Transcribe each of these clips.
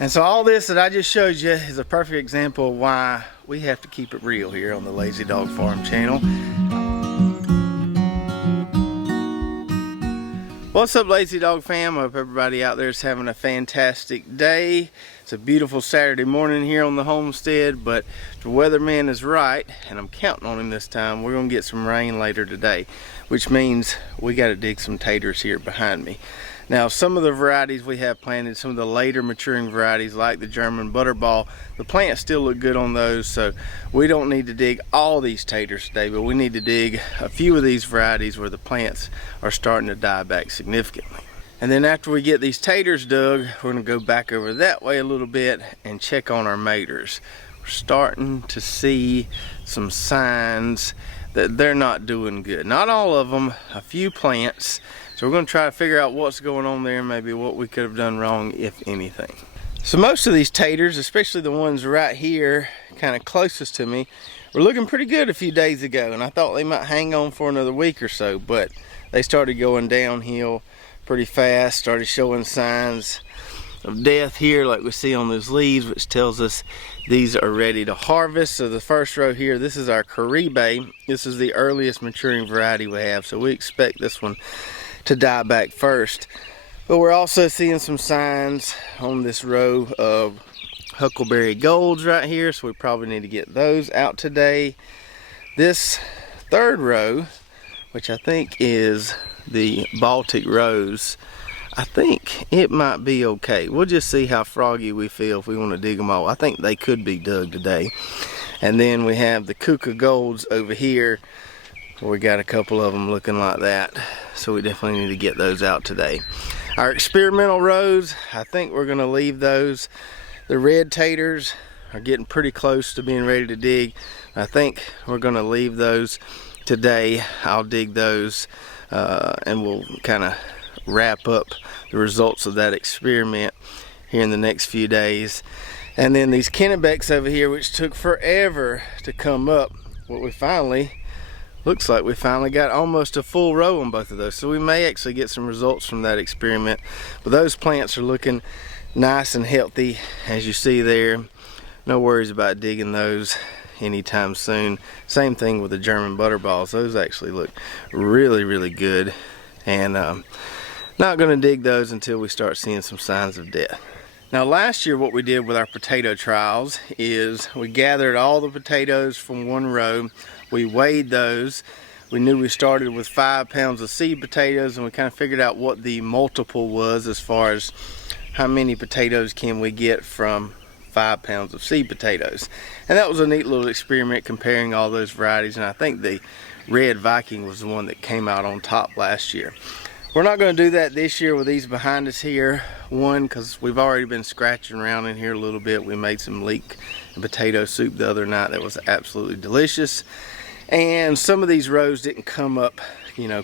And so all this that I just showed you is a perfect example of why we have to keep it real here on the Lazy Dog Farm channel. What's up, Lazy Dog fam? I hope everybody out there is having a fantastic day. It's a beautiful Saturday morning here on the homestead, but the weatherman is right, and I'm counting on him this time. We're gonna get some rain later today, which means we gotta dig some taters here behind me. Now, some of the varieties we have planted, some of the later maturing varieties like the German Butterball, the plants still look good on those, so we don't need to dig all these taters today, but we need to dig a few of these varieties where the plants are starting to die back significantly. And then after we get these taters dug, we're gonna go back over that way a little bit and check on our maters. We're starting to see some signs that they're not doing good. Not all of them, a few plants. So we're going to try to figure out what's going on there, maybe what we could have done wrong, if anything. So most of these taters, especially the ones right here, kind of closest to me, were looking pretty good a few days ago, and I thought they might hang on for another week or so, but they started going downhill pretty fast, started showing signs of death here like we see on those leaves, which tells us these are ready to harvest. So the first row here, this is our Caribe. This is the earliest maturing variety we have, so we expect this one to die back first. But we're also seeing some signs on this row of Huckleberry Golds right here, so we probably need to get those out today. This third row, which I think is the Baltic Rose, I think it might be okay. We'll just see how froggy we feel if we want to dig them all. I think they could be dug today. And then we have the Kuka Golds over here. We got a couple of them looking like that, so we definitely need to get those out today. Our experimental rows, I think we're going to leave those. The red taters are getting pretty close to being ready to dig. I think we're going to leave those today. I'll dig those and we'll kind of wrap up the results of that experiment here in the next few days. And then these Kennebecks over here, which took forever to come up, looks like we finally got almost a full row on both of those, so we may actually get some results from that experiment. But those plants are looking nice and healthy, as you see there. No worries about digging those anytime soon. Same thing with the German Butterballs. Those actually look really, really good, and not going to dig those until we start seeing some signs of death. Now, last year what we did with our potato trials is we gathered all the potatoes from one row. We weighed those. We knew we started with 5 pounds of seed potatoes, and we kind of figured out what the multiple was as far as how many potatoes can we get from 5 pounds of seed potatoes. And that was a neat little experiment comparing all those varieties, and I think the Red Viking was the one that came out on top last year. We're not going to do that this year with these behind us here. One, because we've already been scratching around in here a little bit. We made some leek and potato soup the other night that was absolutely delicious. And some of these rows didn't come up,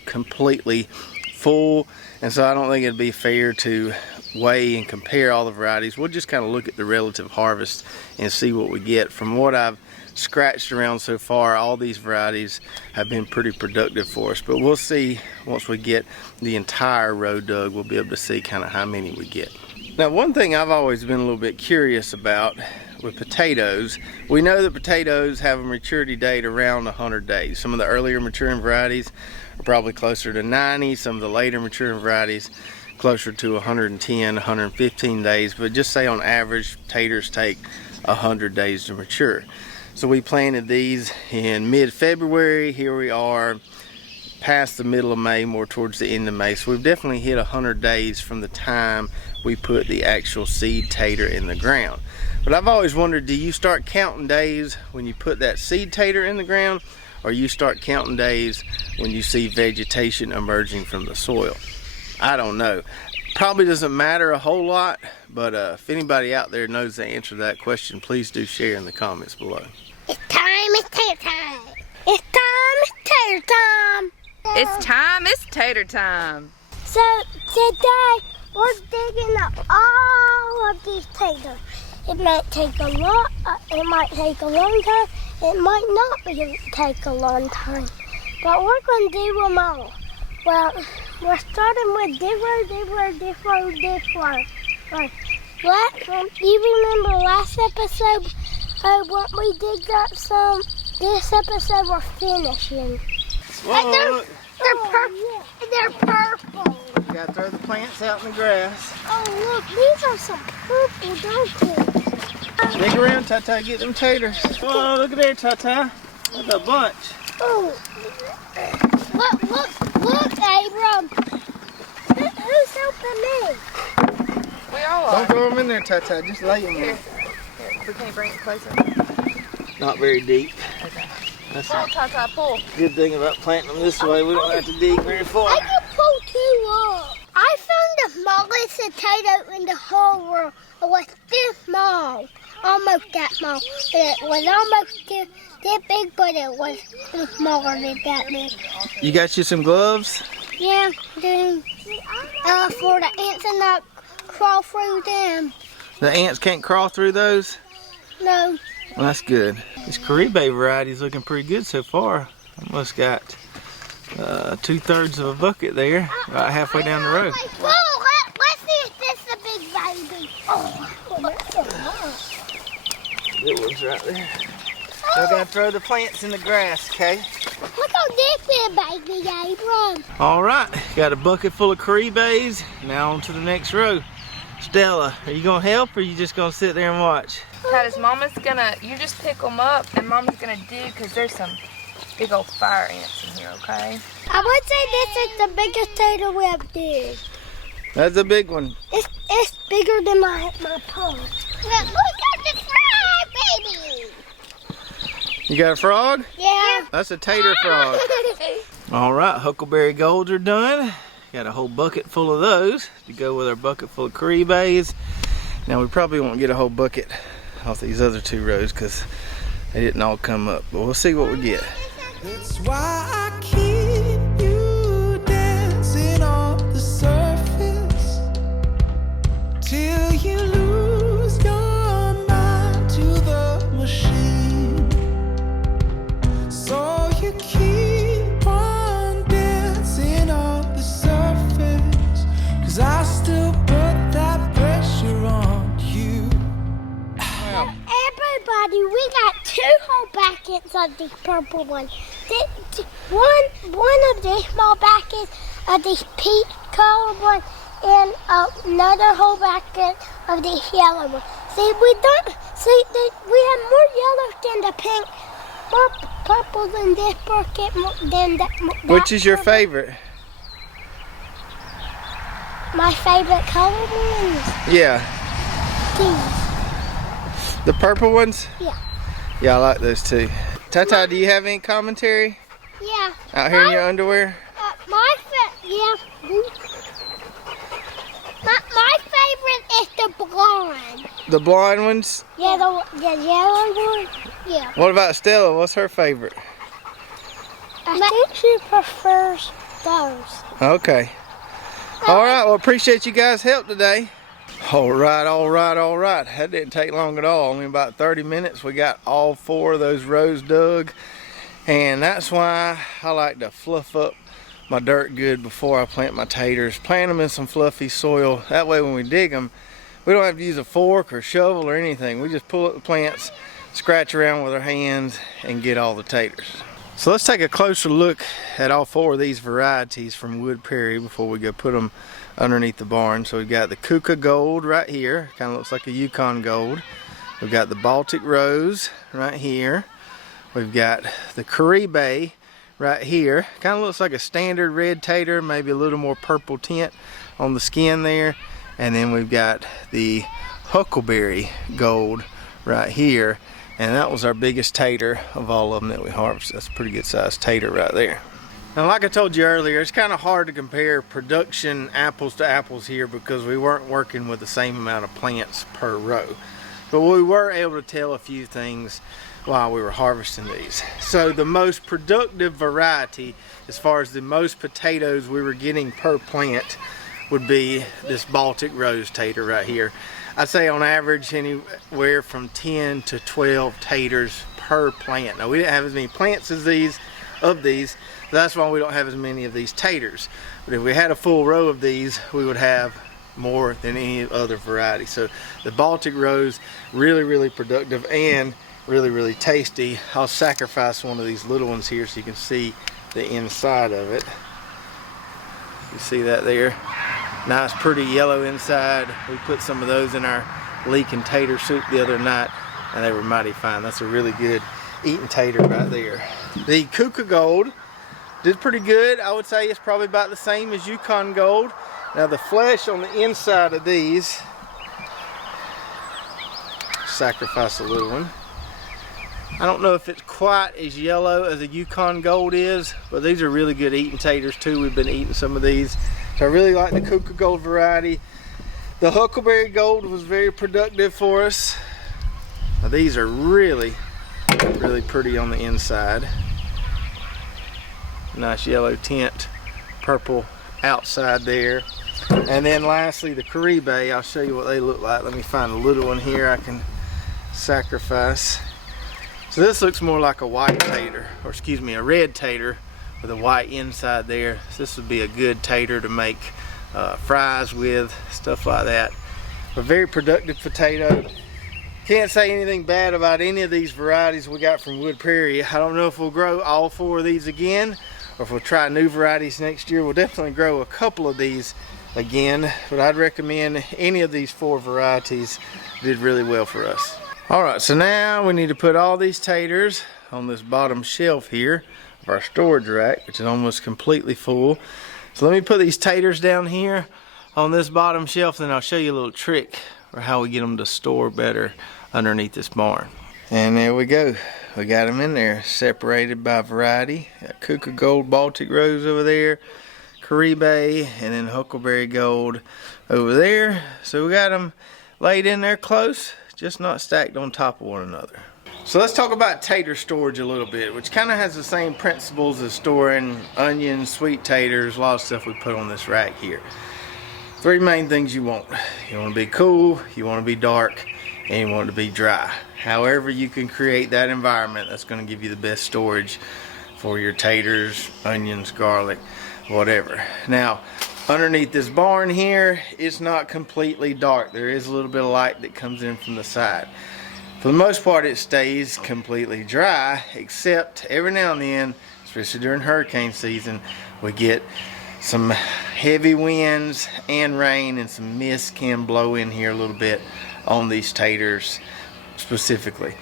completely full. And so I don't think it'd be fair to weigh and compare all the varieties. We'll just kind of look at the relative harvest and see what we get. From what I've scratched around so far, all these varieties have been pretty productive for us, but we'll see once we get the entire row dug. We'll be able to see kind of how many we get. Now, one thing I've always been a little bit curious about with potatoes, we know that potatoes have a maturity date around 100 days. Some of the earlier maturing varieties are probably closer to 90, some of the later maturing varieties closer to 110, 115 days, but just say on average taters take 100 days to mature. So we planted these in mid-February. Here we are past the middle of May, more towards the end of May. So we've definitely hit 100 days from the time we put the actual seed tater in the ground. But I've always wondered, do you start counting days when you put that seed tater in the ground, or you start counting days when you see vegetation emerging from the soil? I don't know. Probably doesn't matter a whole lot, but if anybody out there knows the answer to that question, please do share in the comments below. It's tater time. It's tater time. It's tater time. So today we're digging up all of these taters. It might take a lot. It might take a long time. It might not take a long time. But we're going to do them all. Well, we're starting with different. Right. You remember last episode when we digged up some? This episode we're finishing. Whoa, They're purple. you gotta throw the plants out in the grass. Oh look, these are some purple donkeys. Dig around, Tata, get them taters. Whoa, look at there, Tata. Look a bunch. Oh, look, Abram. Who's helping me? We all Don't are. throw them in there, Tata. Just lay them Here. there. Here, can you bring it closer? Not very deep. Okay. That's Pull, the Tata, pull. good thing about planting them this way. We don't have to dig very far. I can pull two up. I found the smallest potato in the whole world. It was this small. Almost that small. It was almost that big, but it was smaller than that big. You got you some gloves? Yeah, dude. For the ants and not crawl through them. The ants can't crawl through those? No. Well, that's good. This Caribe variety is looking pretty good so far. Almost got 2/3 of a bucket there, about halfway down the road. Oh, let's see if this is a big baby. Oh, that's a lot. Good one's right there. I gotta throw the plants in the grass, okay? Look how this big baby, Abram. All right, got a bucket full of Caribes. Now on to the next row. Stella, are you gonna help or are you just gonna sit there and watch? Titus, Mama's gonna, you just pick them up and Mama's gonna dig because there's some big old fire ants in here, okay? I would say this is the biggest tater we have did. That's a big one. It's bigger than my palm. Look at the fry, baby. You got a frog? Yeah. That's a tater frog. All right, huckleberry golds are done. Got a whole bucket full of those to go with our bucket full of Caribes. Now we probably won't get a whole bucket off these other two rows because they didn't all come up, but we'll see what we get. That's why I keep you dancing on the surface till you lose your mind to the machine. So you keep on dancing on the surface, 'cause I still put that pressure on you. Everybody, we got 2 whole buckets of these purple ones. One of these small buckets of these peach colored ones, and another whole bucket of these yellow ones. See, we have more yellow than the pink, more purple than this bucket than that. Which is your favorite? My favorite colored ones. Yeah, These. the purple ones? Yeah. Yeah, I like those too. Tata, do you have any commentary Yeah. out here in your underwear? Yeah. My favorite is the blonde. The blonde ones? Yeah, the yellow one. Yeah. What about Stella? What's her favorite? I think she prefers those. Okay. All right, well, appreciate you guys' help today. All right. That didn't take long at all. Only about 30 minutes. We got all 4 of those rows dug. And that's why I like to fluff up my dirt good before I plant my taters. Plant them in some fluffy soil. That way when we dig them, we don't have to use a fork or shovel or anything. We just pull up the plants, scratch around with our hands, and get all the taters. So let's take a closer look at all 4 of these varieties from Wood Prairie before we go put them underneath the barn. So we've got the Kuka Gold right here. Kind of looks like a Yukon Gold. We've got the Baltic Rose right here. We've got the Caribe right here. Kind of looks like a standard red tater, maybe a little more purple tint on the skin there. And then we've got the Huckleberry Gold right here. And that was our biggest tater of all of them that we harvested. That's a pretty good sized tater right there. Now, like I told you earlier, it's kind of hard to compare production apples to apples here because we weren't working with the same amount of plants per row. But we were able to tell a few things while we were harvesting these. So the most productive variety, as far as the most potatoes we were getting per plant, would be this Baltic Rose tater right here. I'd say on average anywhere from 10 to 12 taters per plant. Now we didn't have as many plants as these, that's why we don't have as many of these taters. But if we had a full row of these, we would have more than any other variety. So the Baltic Rose, really productive and really tasty. I'll sacrifice one of these little ones here so you can see the inside of it. You see that there? Nice pretty yellow inside. We put some of those in our leek and tater soup the other night and they were mighty fine. That's a really good eating tater right there. The Kuka Gold did pretty good. I would say it's probably about the same as Yukon Gold. Now the flesh on the inside of these, sacrifice a little one. I don't know if it's quite as yellow as a Yukon Gold is, but these are really good eating taters too. We've been eating some of these. So I really like the Kuka Gold variety. The Huckleberry Gold was very productive for us. Now these are really pretty on the inside. Nice yellow tint, purple outside there. And then lastly, the Caribe. I'll show you what they look like. Let me find a little one here I can sacrifice. So this looks more like a white tater, or excuse me, a red tater with a white inside there. So this would be a good tater to make fries with, stuff like that. A very productive potato. Can't say anything bad about any of these varieties we got from Wood Prairie. I don't know if we'll grow all 4 of these again, or if we'll try new varieties next year. We'll definitely grow a couple of these again, but I'd recommend any of these 4 varieties. Did really well for us. Alright, so now we need to put all these taters on this bottom shelf here of our storage rack, which is almost completely full. So let me put these taters down here on this bottom shelf, then I'll show you a little trick for how we get them to store better underneath this barn. And there we go. We got them in there, separated by variety. Got Kuka Gold, Baltic Rose over there, Caribe, and then Huckleberry Gold over there. So we got them laid in there close, just not stacked on top of one another. So let's talk about tater storage a little bit, which kind of has the same principles as storing onions, sweet taters, a lot of stuff we put on this rack here. 3 main things you want. You want to be cool, you want to be dark, and you want it to be dry. However you can create that environment, that's going to give you the best storage for your taters, onions, garlic, whatever. Now, underneath this barn here, it's not completely dark. There is a little bit of light that comes in from the side. For the most part, it stays completely dry, except every now and then, especially during hurricane season, we get some heavy winds and rain, and some mist can blow in here a little bit on these taters specifically.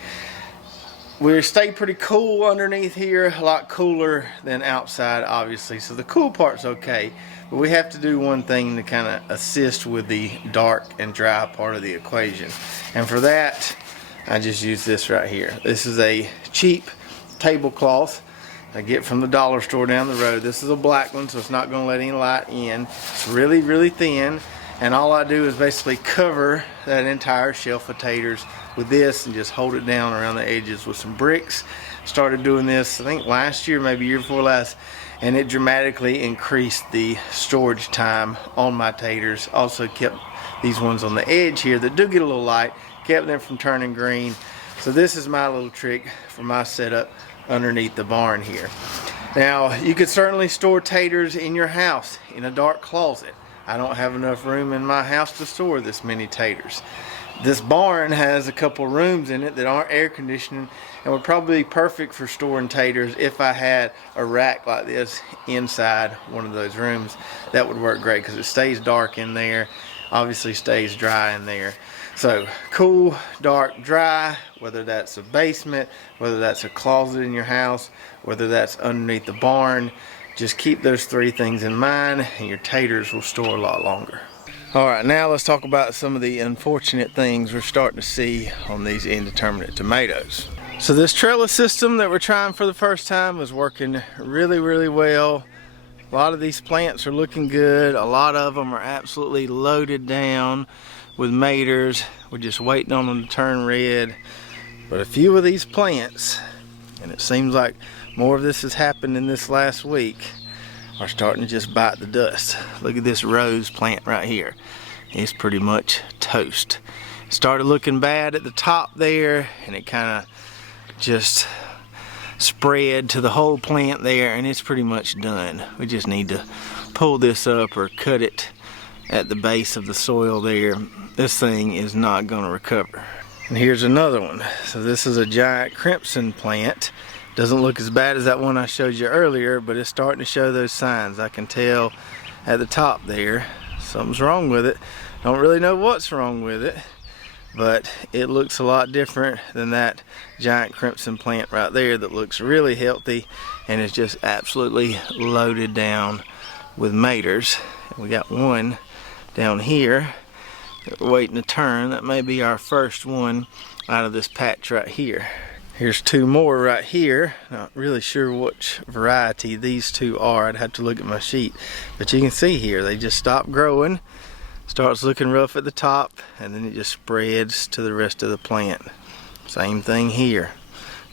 We stay pretty cool underneath here, a lot cooler than outside obviously, so the cool part's okay, but we have to do one thing to kind of assist with the dark and dry part of the equation, and for that I just use this right here. This is a cheap tablecloth I get from the dollar store down the road. This is a black one, so it's not going to let any light in. It's really thin, and all I do is basically cover that entire shelf of taters with this and just hold it down around the edges with some bricks. Started doing this I think last year, maybe year before last, and it dramatically increased the storage time on my taters. Also kept these ones on the edge here that do get a little light, kept them from turning green. So this is my little trick for my setup underneath the barn here. Now you could certainly store taters in your house in a dark closet. I don't have enough room in my house to store this many taters. This barn has a couple rooms in it that aren't air conditioned and would probably be perfect for storing taters if I had a rack like this inside one of those rooms. That would work great because it stays dark in there, obviously stays dry in there. So cool, dark, dry, whether that's a basement, whether that's a closet in your house, whether that's underneath the barn, just keep those 3 things in mind and your taters will store a lot longer. Alright, now let's talk about some of the unfortunate things we're starting to see on these indeterminate tomatoes. So this trellis system that we're trying for the first time is working really well. A lot of these plants are looking good. A lot of them are absolutely loaded down with maters. We're just waiting on them to turn red. But a few of these plants, and it seems like more of this has happened in this last week, are starting to just bite the dust. Look at this rose plant right here. It's pretty much toast. It started looking bad at the top there, and it kind of just spread to the whole plant there, and it's pretty much done. We just need to pull this up or cut it at the base of the soil there, this thing is not going to recover. And here's another one. So this is a giant crimson plant. Doesn't look as bad as that one I showed you earlier, but it's starting to show those signs. I can tell at the top there something's wrong with it. Don't really know what's wrong with it, but it looks a lot different than that giant crimson plant right there that looks really healthy and is just absolutely loaded down with maters. We got one down here that we're waiting to turn. That may be our first one out of this patch right here. Here's two more right here. Not really sure which variety these two are. I'd have to look at my sheet, but you can see here they just stop growing, starts looking rough at the top, and then it just spreads to the rest of the plant. Same thing here,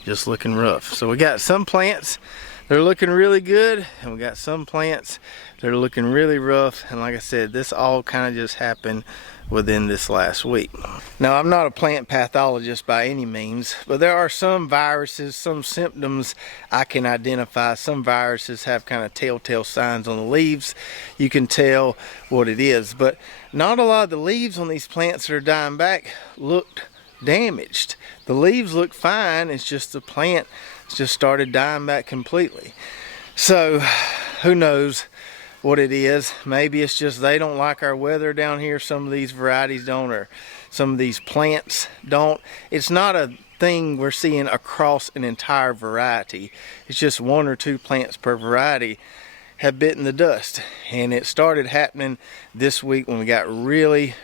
just looking rough. So we got some plants that are looking really good, and we got some plants that are looking really rough. And like I said, this all kind of just happened within this last week. Now, I'm not a plant pathologist by any means, but there are some viruses, some symptoms I can identify. Some viruses have kind of telltale signs on the leaves. You can tell what it is, but not a lot of the leaves on these plants that are dying back looked damaged. The leaves look fine, it's just the plant just started dying back completely. So who knows what it is. Maybe it's just they don't like our weather down here. Some of these varieties don't, or some of these plants don't. It's not a thing we're seeing across an entire variety. It's just one or two plants per variety have bitten the dust, and it started happening this week when we got really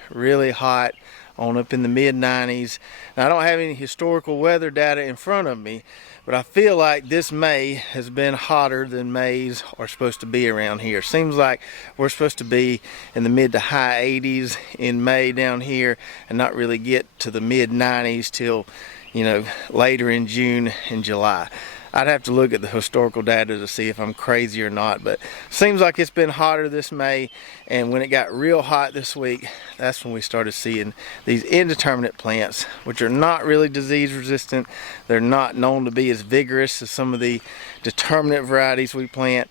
hot on up in the mid-90s. Now, I don't have any historical weather data in front of me, but I feel like this May has been hotter than Mays are supposed to be around here. Seems like we're supposed to be in the mid to high 80s in May down here and not really get to the mid 90s till, you know, later in June and July. I'd have to look at the historical data to see if I'm crazy or not, but seems like it's been hotter this May, and when it got real hot this week, that's when we started seeing these indeterminate plants, which are not really disease resistant. They're not known to be as vigorous as some of the determinate varieties we plant.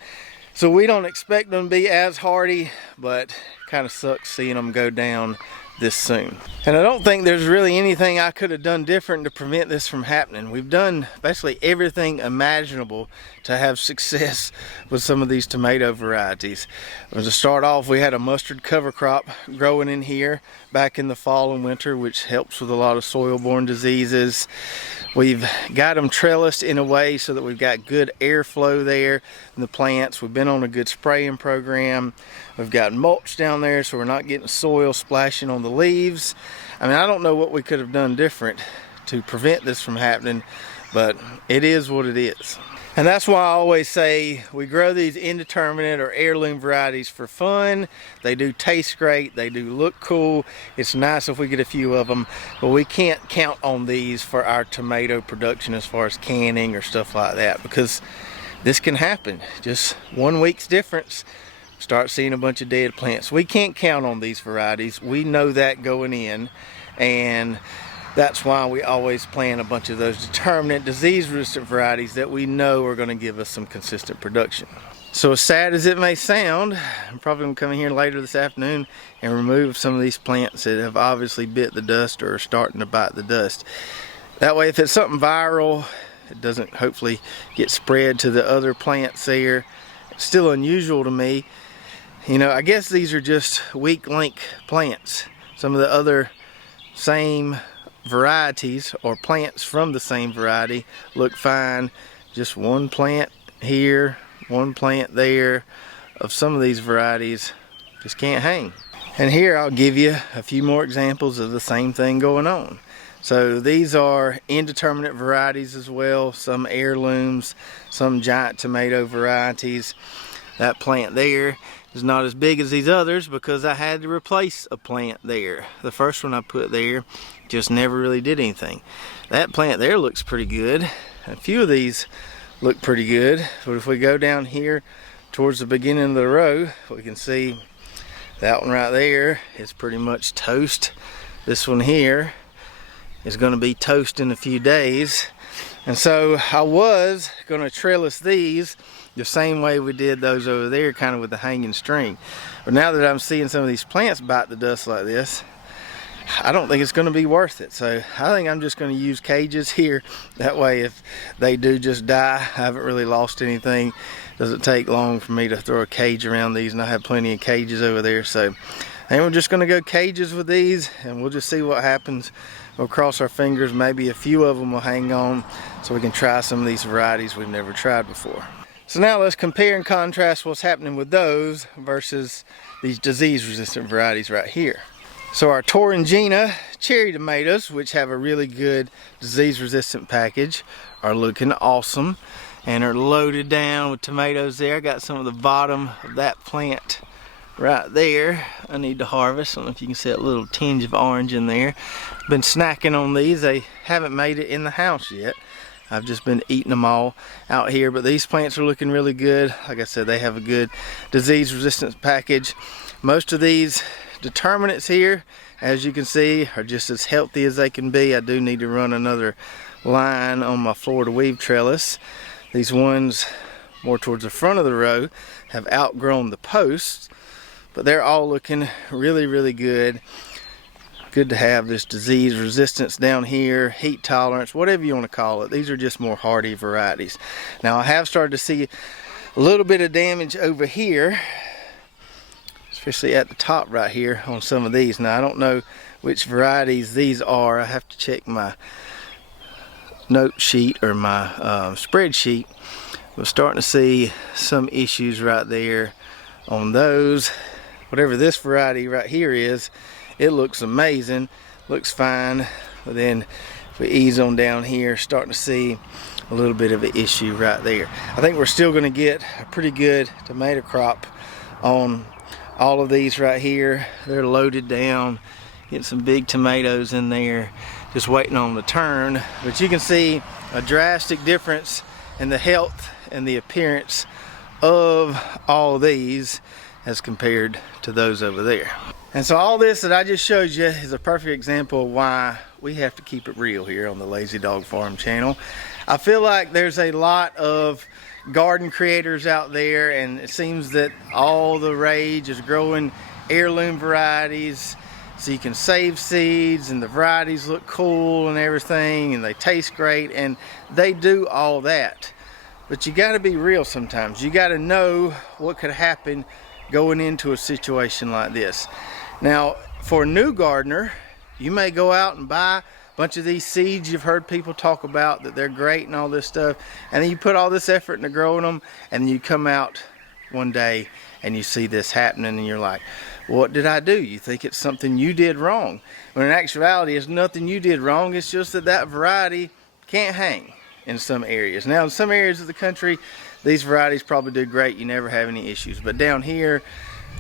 So we don't expect them to be as hardy, but kind of sucks seeing them go down this soon. And I don't think there's really anything I could have done different to prevent this from happening. We've done basically everything imaginable to have success with some of these tomato varieties. To start off, we had a mustard cover crop growing in here back in the fall and winter, which helps with a lot of soil-borne diseases. We've got them trellised in a way so that we've got good airflow there in the plants. We've been on a good spraying program. We've got mulch down there so we're not getting soil splashing on the leaves. I mean, I don't know what we could have done different to prevent this from happening, but it is what it is. And that's why I always say we grow these indeterminate or heirloom varieties for fun. They do taste great, they do look cool. It's nice if we get a few of them, but we can't count on these for our tomato production as far as canning or stuff like that, because this can happen. Just 1 week's difference, start seeing a bunch of dead plants. We can't count on these varieties. We know that going in, and that's why we always plant a bunch of those determinate disease-resistant varieties that we know are going to give us some consistent production. So as sad as it may sound, I'm probably going to come in here later this afternoon and remove some of these plants that have obviously bit the dust or are starting to bite the dust. That way, if it's something viral, it doesn't hopefully get spread to the other plants there. It's still unusual to me. You know, I guess these are just weak link plants. Some of the other same varieties or plants from the same variety look fine. Just one plant here, one plant there of some of these varieties just can't hang. And here I'll give you a few more examples of the same thing going on. So these are indeterminate varieties as well, some heirlooms, some giant tomato varieties. That plant there is not as big as these others because I had to replace a plant there. The first one I put there just never really did anything. That plant there looks pretty good. A few of these look pretty good, but if we go down here towards the beginning of the row, we can see that one right there is pretty much toast. This one here is going to be toast in a few days. And so I was going to trellis these the same way we did those over there, kind of with the hanging string. But now that I'm seeing some of these plants bite the dust like this, I don't think it's going to be worth it. So I think I'm just going to use cages here. That way if they do just die, I haven't really lost anything. Doesn't take long for me to throw a cage around these, and I have plenty of cages over there. So I think we're just going to go cages with these, and we'll just see what happens. We'll cross our fingers. Maybe a few of them will hang on so we can try some of these varieties we've never tried before. So now let's compare and contrast what's happening with those versus these disease-resistant varieties right here. So our Torringina cherry tomatoes, which have a really good disease-resistant package, are looking awesome and are loaded down with tomatoes there. I got some of the bottom of that plant right there I need to harvest. I don't know if you can see that little tinge of orange in there. Been snacking on these. They haven't made it in the house yet. I've just been eating them all out here, but these plants are looking really good. Like I said, they have a good disease resistance package. Most of these determinates here, as you can see, are just as healthy as they can be. I do need to run another line on my Florida weave trellis. These ones more towards the front of the row have outgrown the posts, but they're all looking really, really good. Good to have this disease resistance down here, heat tolerance, whatever you want to call it. These are just more hardy varieties. Now I have started to see a little bit of damage over here, especially at the top right here on some of these. Now I don't know which varieties these are. I have to check my note sheet or my spreadsheet. We're starting to see some issues right there on those. Whatever this variety right here is, it looks amazing, looks fine. But then if we ease on down here, starting to see a little bit of an issue right there. I think we're still going to get a pretty good tomato crop on all of these right here. They're loaded down, getting some big tomatoes in there, just waiting on the turn. But you can see a drastic difference in the health and the appearance of all these as compared to those over there. And so all this that I just showed you is a perfect example of why we have to keep it real here on the Lazy Dog Farm channel. I feel like there's a lot of garden creators out there, and it seems that all the rage is growing heirloom varieties so you can save seeds, and the varieties look cool and everything, and they taste great, and they do all that. But you got to be real sometimes. You got to know what could happen going into a situation like this. Now, for a new gardener, you may go out and buy a bunch of these seeds you've heard people talk about, that they're great and all this stuff, and then you put all this effort into growing them, and you come out one day and you see this happening, and you're like, what did I do? You think it's something you did wrong. When in actuality, it's nothing you did wrong. It's just that that variety can't hang in some areas. Now, in some areas of the country, these varieties probably do great. You never have any issues. But down here,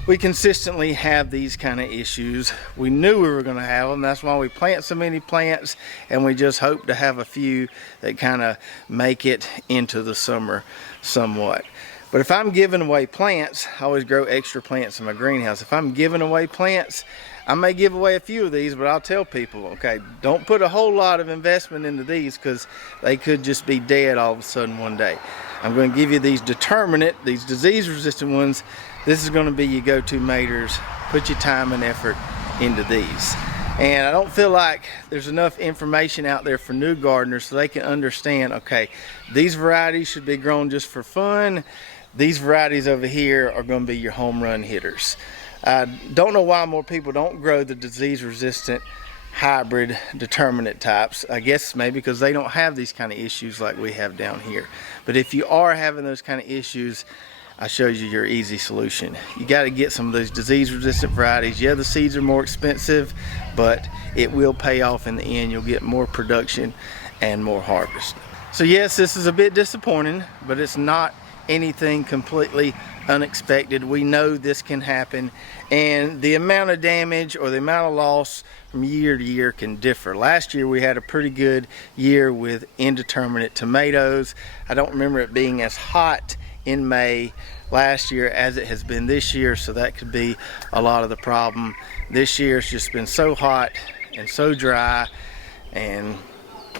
we consistently have these kind of issues. We knew we were going to have them. That's why we plant so many plants, and we just hope to have a few that kind of make it into the summer somewhat. But if I'm giving away plants, I always grow extra plants in my greenhouse. If I'm giving away plants, I may give away a few of these, but I'll tell people, okay, don't put a whole lot of investment into these, because they could just be dead all of a sudden one day. I'm going to give you these determinate, these disease-resistant ones. This is going to be your go-to maters. Put your time and effort into these. And I don't feel like there's enough information out there for new gardeners so they can understand, okay, these varieties should be grown just for fun. These varieties over here are going to be your home run hitters. I don't know why more people don't grow the disease-resistant hybrid determinate types. I guess maybe because they don't have these kind of issues like we have down here. But if you are having those kind of issues, I showed you your easy solution. You got to get some of those disease-resistant varieties. Yeah, the seeds are more expensive, but it will pay off in the end. You'll get more production and more harvest. So yes, this is a bit disappointing, but it's not anything completely unexpected. We know this can happen, and the amount of damage or the amount of loss from year to year can differ. Last year we had a pretty good year with indeterminate tomatoes. I don't remember it being as hot in May last year as it has been this year, so that could be a lot of the problem. This year it's just been so hot and so dry, and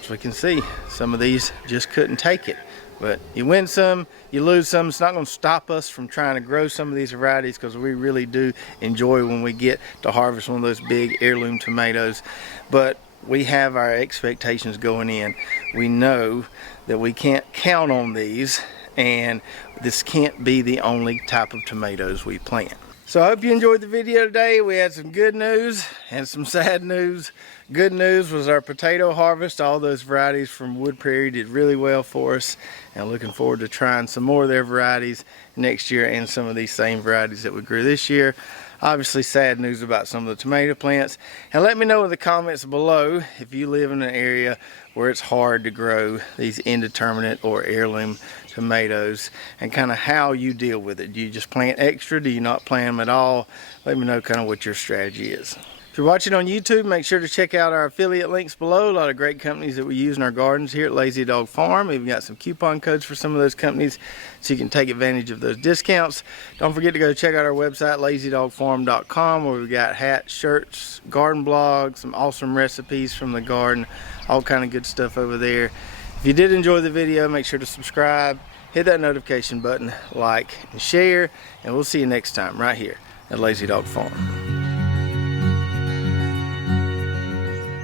as we can see, some of these just couldn't take it. But you win some, you lose some. It's not going to stop us from trying to grow some of these varieties, because we really do enjoy when we get to harvest one of those big heirloom tomatoes. But we have our expectations going in. We know that we can't count on these, and this can't be the only type of tomatoes we plant. So I hope you enjoyed the video today. We had some good news and some sad news. Good news was our potato harvest. All those varieties from Wood Prairie did really well for us, and looking forward to trying some more of their varieties next year and some of these same varieties that we grew this year. Obviously sad news about some of the tomato plants. And let me know in the comments below if you live in an area where it's hard to grow these indeterminate or heirloom tomatoes, and kind of how you deal with it. Do you just plant extra? Do you not plant them at all? Let me know kind of what your strategy is. If you're watching on YouTube, make sure to check out our affiliate links below. A lot of great companies that we use in our gardens here at Lazy Dog Farm. We've got some coupon codes for some of those companies, so you can take advantage of those discounts. Don't forget to go check out our website, lazydogfarm.com, where we've got hats, shirts, garden blogs, some awesome recipes from the garden, all kind of good stuff over there. If you did enjoy the video, make sure to subscribe, hit that notification button, like, and share, and we'll see you next time right here at Lazy Dog Farm.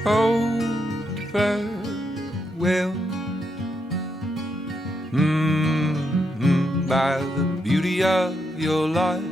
Oh, farewell. By the beauty of your life,